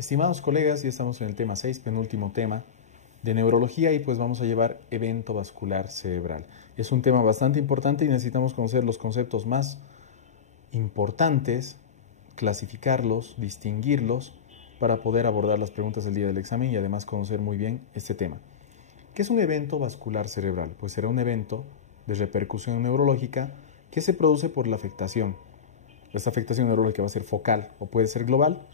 Estimados colegas, ya estamos en el tema 6, penúltimo tema de neurología, y pues vamos a llevar evento vascular cerebral. Es un tema bastante importante y necesitamos conocer los conceptos más importantes, clasificarlos, distinguirlos para poder abordar las preguntas del día del examen y además conocer muy bien este tema. ¿Qué es un evento vascular cerebral? Pues será un evento de repercusión neurológica que se produce por la afectación. Esta afectación neurológica va a ser focal o puede ser global,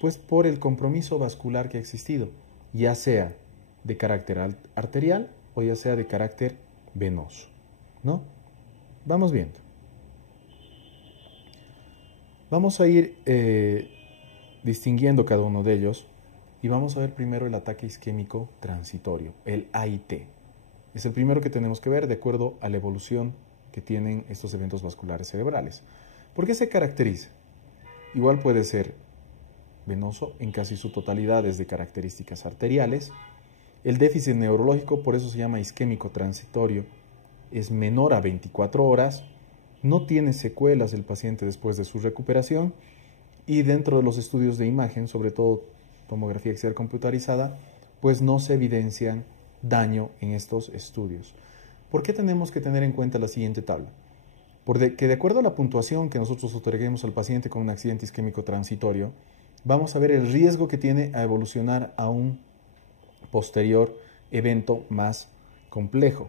pues por el compromiso vascular que ha existido, ya sea de carácter arterial o ya sea de carácter venoso, ¿no? Vamos viendo. Vamos a ir distinguiendo cada uno de ellos y vamos a ver primero el ataque isquémico transitorio, el AIT. Es el primero que tenemos que ver de acuerdo a la evolución que tienen estos eventos vasculares cerebrales. ¿Por qué se caracteriza? Igual puede ser venoso, en casi su totalidad es de características arteriales. El déficit neurológico, por eso se llama isquémico transitorio, es menor a 24 horas, no tiene secuelas el paciente después de su recuperación, y dentro de los estudios de imagen, sobre todo tomografía axial computarizada, pues no se evidencian daño en estos estudios. ¿Por qué tenemos que tener en cuenta la siguiente tabla? Porque de acuerdo a la puntuación que nosotros otorguemos al paciente con un accidente isquémico transitorio, vamos a ver el riesgo que tiene a evolucionar a un posterior evento más complejo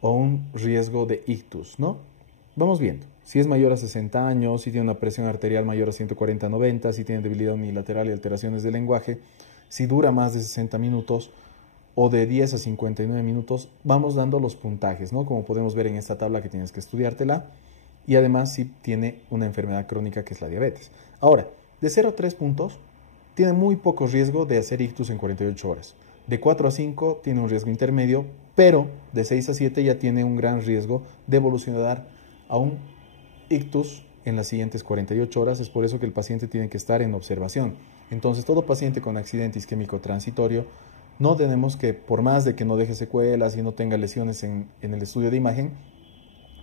o un riesgo de ictus, ¿no? Vamos viendo. Si es mayor a 60 años, si tiene una presión arterial mayor a 140/90, si tiene debilidad unilateral y alteraciones del lenguaje, si dura más de 60 minutos o de 10 a 59 minutos, vamos dando los puntajes, ¿no? Como podemos ver en esta tabla que tienes que estudiártela, y además si tiene una enfermedad crónica que es la diabetes. Ahora, de 0 a 3 puntos, tiene muy poco riesgo de hacer ictus en 48 horas. De 4 a 5 tiene un riesgo intermedio, pero de 6 a 7 ya tiene un gran riesgo de evolucionar a un ictus en las siguientes 48 horas. Es por eso que el paciente tiene que estar en observación. Entonces, todo paciente con accidente isquémico transitorio, no tenemos que, por más de que no deje secuelas y no tenga lesiones en el estudio de imagen,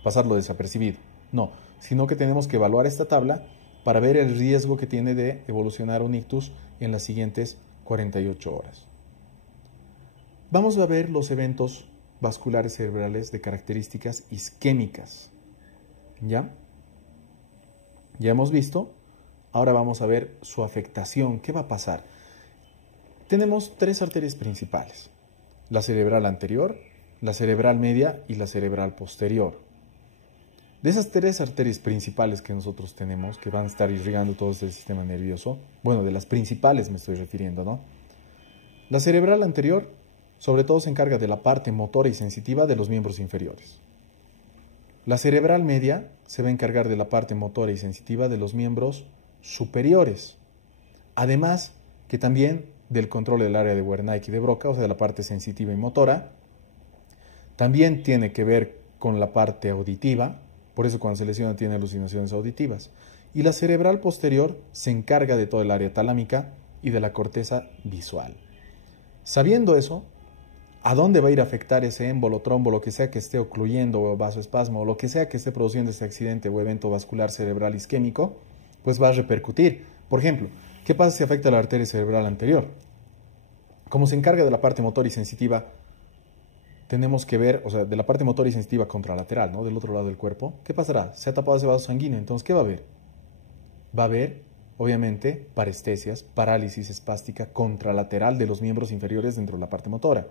pasarlo desapercibido. No, sino que tenemos que evaluar esta tabla para ver el riesgo que tiene de evolucionar un ictus en las siguientes 48 horas. Vamos a ver los eventos vasculares cerebrales de características isquémicas. ¿Ya? Ya hemos visto. Ahora vamos a ver su afectación. ¿Qué va a pasar? Tenemos tres arterias principales: la cerebral anterior, la cerebral media y la cerebral posterior. De esas tres arterias principales que nosotros tenemos, que van a estar irrigando todo este sistema nervioso, bueno, de las principales me estoy refiriendo, ¿no? La cerebral anterior, sobre todo, se encarga de la parte motora y sensitiva de los miembros inferiores. La cerebral media se va a encargar de la parte motora y sensitiva de los miembros superiores. Además, que también del control del área de Wernicke y de Broca, o sea, de la parte sensitiva y motora. También tiene que ver con la parte auditiva, por eso cuando se lesiona tiene alucinaciones auditivas. Y la cerebral posterior se encarga de todo el área talámica y de la corteza visual. Sabiendo eso, ¿a dónde va a ir a afectar ese émbolo, trombo, lo que sea que esté ocluyendo, o vasoespasmo, o lo que sea que esté produciendo este accidente o evento vascular cerebral isquémico? Pues va a repercutir. Por ejemplo, ¿qué pasa si afecta la arteria cerebral anterior? Como se encarga de la parte motora y sensitiva, tenemos que ver, o sea, de la parte motora y sensitiva contralateral, ¿no? Del otro lado del cuerpo. ¿Qué pasará? Se ha tapado ese vaso sanguíneo. Entonces, ¿qué va a haber? Va a haber, obviamente, parestesias, parálisis espástica contralateral de los miembros inferiores dentro de la parte motora.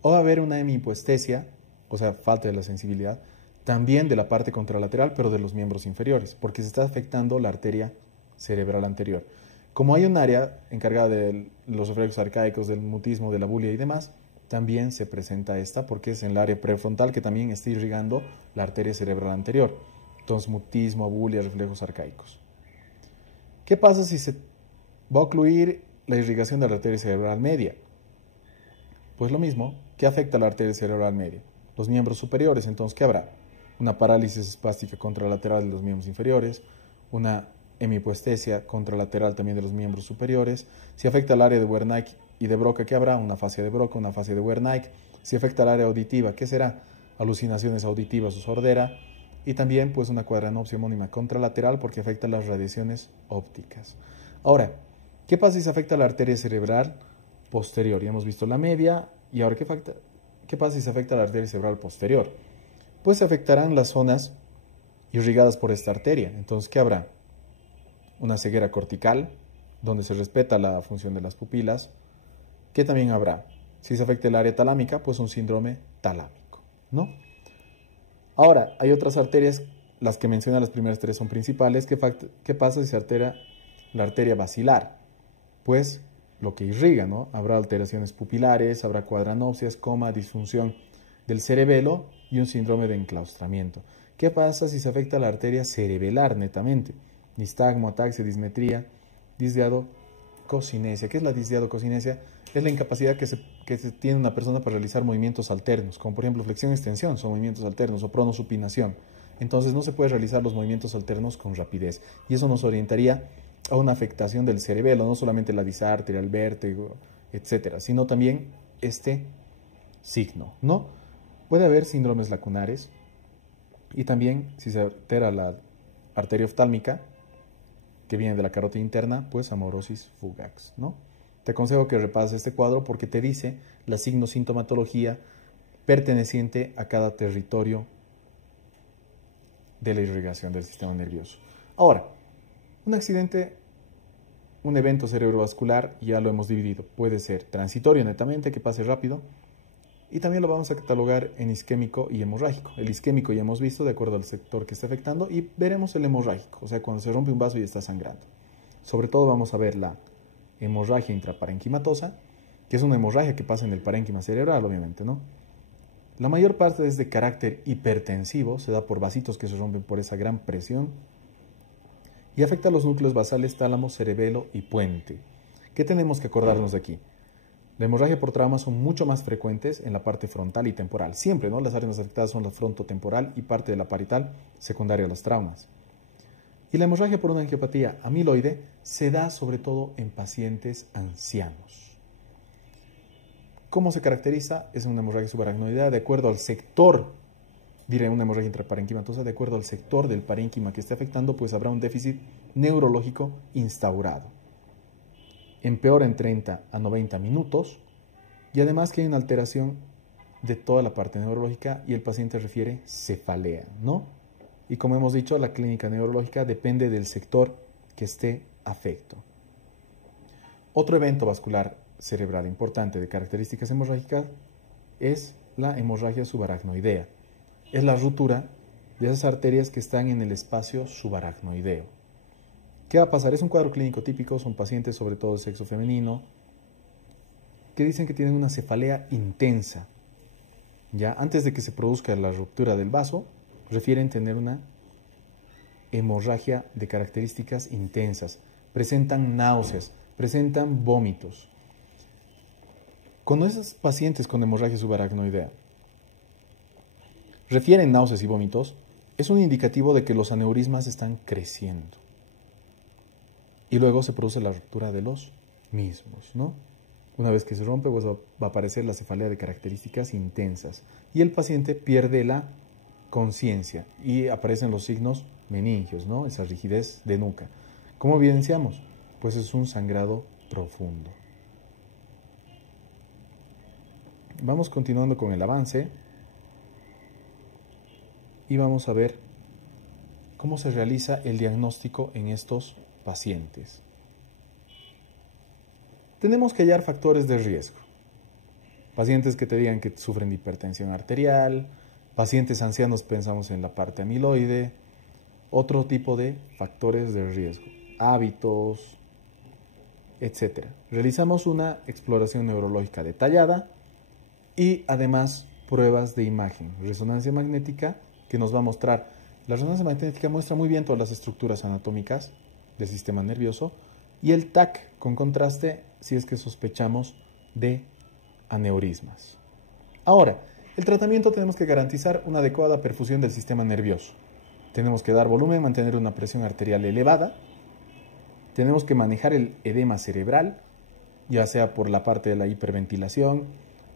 O va a haber una hemihipoestesia, o sea, falta de la sensibilidad, también de la parte contralateral, pero de los miembros inferiores, porque se está afectando la arteria cerebral anterior. Como hay un área encargada de los reflejos arcaicos, del mutismo, de la bulia y demás, también se presenta esta, porque es en el área prefrontal que también está irrigando la arteria cerebral anterior. Entonces, mutismo, abulia, reflejos arcaicos. ¿Qué pasa si se va a ocluir la irrigación de la arteria cerebral media? Pues lo mismo. ¿Qué afecta a la arteria cerebral media? Los miembros superiores. Entonces, ¿qué habrá? Una parálisis espástica contralateral de los miembros inferiores, una hemihipoestesia contralateral también de los miembros superiores. Si afecta al área de Wernicke y de Broca, ¿qué habrá? Una afasia de Broca, una afasia de Wernicke. Si afecta al área auditiva, ¿qué será? Alucinaciones auditivas o sordera. Y también pues una cuadranopsia homónima contralateral porque afecta las radiaciones ópticas. Ahora, ¿Qué pasa si se afecta la arteria cerebral posterior? Ya hemos visto la media, y ahora, ¿qué pasa si se afecta la arteria cerebral posterior? Pues se afectarán las zonas irrigadas por esta arteria. Entonces, ¿qué habrá? Una ceguera cortical, donde se respeta la función de las pupilas. ¿Qué también habrá? Si se afecta el área talámica, pues un síndrome talámico, ¿no? Ahora, hay otras arterias, las que mencioné, las primeras tres son principales. ¿Qué pasa si se altera la arteria basilar? Pues lo que irriga, ¿no? Habrá alteraciones pupilares, habrá cuadranopsias, coma, disfunción del cerebelo y un síndrome de enclaustramiento. ¿Qué pasa si se afecta la arteria cerebelar netamente? Nistagmo, ataxia, dismetría, disdiadococinesia. ¿Qué es la disdiadococinesia? Es la incapacidad que tiene una persona para realizar movimientos alternos, como por ejemplo flexión-extensión, son movimientos alternos, o pronosupinación. Entonces no se puede realizar los movimientos alternos con rapidez. Y eso nos orientaría a una afectación del cerebelo, no solamente la disartria, el vértigo, etcétera, sino también este signo, ¿no? Puede haber síndromes lacunares y también, si se altera la arteria oftálmica, que viene de la carótida interna, pues amaurosis fugax, ¿no? Te aconsejo que repases este cuadro porque te dice la signo-sintomatología perteneciente a cada territorio de la irrigación del sistema nervioso. Ahora, un accidente, un evento cerebrovascular, ya lo hemos dividido. Puede ser transitorio netamente, que pase rápido, y también lo vamos a catalogar en isquémico y hemorrágico. El isquémico ya hemos visto de acuerdo al sector que está afectando, y veremos el hemorrágico, o sea, cuando se rompe un vaso y está sangrando. Sobre todo vamos a ver la hemorragia intraparenquimatosa, que es una hemorragia que pasa en el parénquima cerebral, obviamente, ¿no? La mayor parte es de carácter hipertensivo, se da por vasitos que se rompen por esa gran presión, y afecta a los núcleos basales, tálamo, cerebelo y puente. ¿Qué tenemos que acordarnos de aquí? La hemorragia por trauma son mucho más frecuentes en la parte frontal y temporal. Siempre, ¿no? Las áreas más afectadas son la frontotemporal y parte de la parietal, secundaria a los traumas. Y la hemorragia por una angiopatía amiloide se da sobre todo en pacientes ancianos. ¿Cómo se caracteriza? Es una hemorragia subaracnoidea de acuerdo al sector, diré una hemorragia intraparenquimatosa, de acuerdo al sector del parénquima que esté afectando, pues habrá un déficit neurológico instaurado. Empeora en 30 a 90 minutos y además que hay una alteración de toda la parte neurológica y el paciente refiere cefalea, ¿no? Y como hemos dicho, la clínica neurológica depende del sector que esté afecto. Otro evento vascular cerebral importante de características hemorrágicas es la hemorragia subaracnoidea. Es la ruptura de esas arterias que están en el espacio subaracnoideo. ¿Qué va a pasar? Es un cuadro clínico típico, son pacientes sobre todo de sexo femenino, que dicen que tienen una cefalea intensa. Ya antes de que se produzca la ruptura del vaso, refieren tener una hemorragia de características intensas. Presentan náuseas, presentan vómitos. Cuando esos pacientes con hemorragia subaracnoidea refieren náuseas y vómitos, es un indicativo de que los aneurismas están creciendo. Y luego se produce la ruptura de los mismos, ¿no? Una vez que se rompe, pues va a aparecer la cefalea de características intensas. Y el paciente pierde la conciencia y aparecen los signos meningios, ¿no? Esa rigidez de nuca. ¿Cómo evidenciamos? Pues es un sangrado profundo. Vamos continuando con el avance y vamos a ver cómo se realiza el diagnóstico en estos pacientes. Tenemos que hallar factores de riesgo. Pacientes que te digan que sufren de hipertensión arterial, pacientes ancianos pensamos en la parte amiloide, otro tipo de factores de riesgo, hábitos, etc. Realizamos una exploración neurológica detallada y además pruebas de imagen, resonancia magnética que nos va a mostrar. La resonancia magnética muestra muy bien todas las estructuras anatómicas del sistema nervioso y el TAC con contraste si es que sospechamos de aneurismas. Ahora, el tratamiento tenemos que garantizar una adecuada perfusión del sistema nervioso. Tenemos que dar volumen, mantener una presión arterial elevada. Tenemos que manejar el edema cerebral, ya sea por la parte de la hiperventilación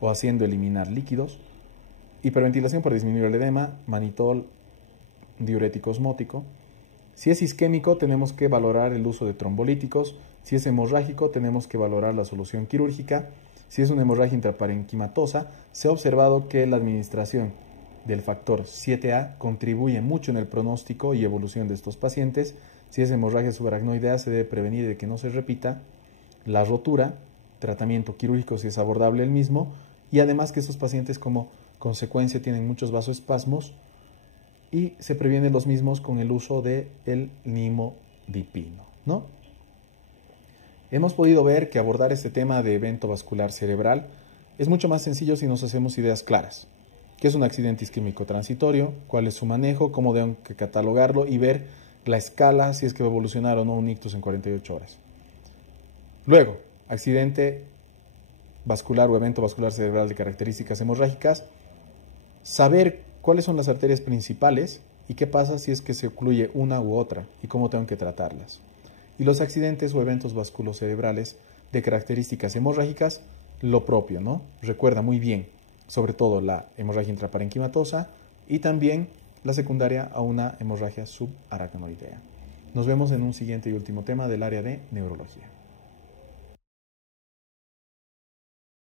o haciendo eliminar líquidos. Hiperventilación para disminuir el edema, manitol, diurético osmótico. Si es isquémico, tenemos que valorar el uso de trombolíticos Si es hemorrágico, tenemos que valorar la solución quirúrgica. Si es una hemorragia intraparenquimatosa, se ha observado que la administración del factor 7A contribuye mucho en el pronóstico y evolución de estos pacientes. Si es hemorragia subaracnoidea, se debe prevenir de que no se repita la rotura, tratamiento quirúrgico si es abordable el mismo, y además que estos pacientes como consecuencia tienen muchos vasoespasmos y se previenen los mismos con el uso del nimodipino, ¿no? Hemos podido ver que abordar este tema de evento vascular cerebral es mucho más sencillo si nos hacemos ideas claras. ¿Qué es un accidente isquémico transitorio? ¿Cuál es su manejo? ¿Cómo deben que catalogarlo? Y ver la escala, si es que va a evolucionar o no un ictus en 48 horas. Luego, accidente vascular o evento vascular cerebral de características hemorrágicas. Saber cuáles son las arterias principales y qué pasa si es que se ocluye una u otra y cómo tengo que tratarlas. Y los accidentes o eventos vasculocerebrales de características hemorrágicas, lo propio, ¿no? Recuerda muy bien, sobre todo la hemorragia intraparenquimatosa y también la secundaria a una hemorragia subaracnoidea. Nos vemos en un siguiente y último tema del área de neurología.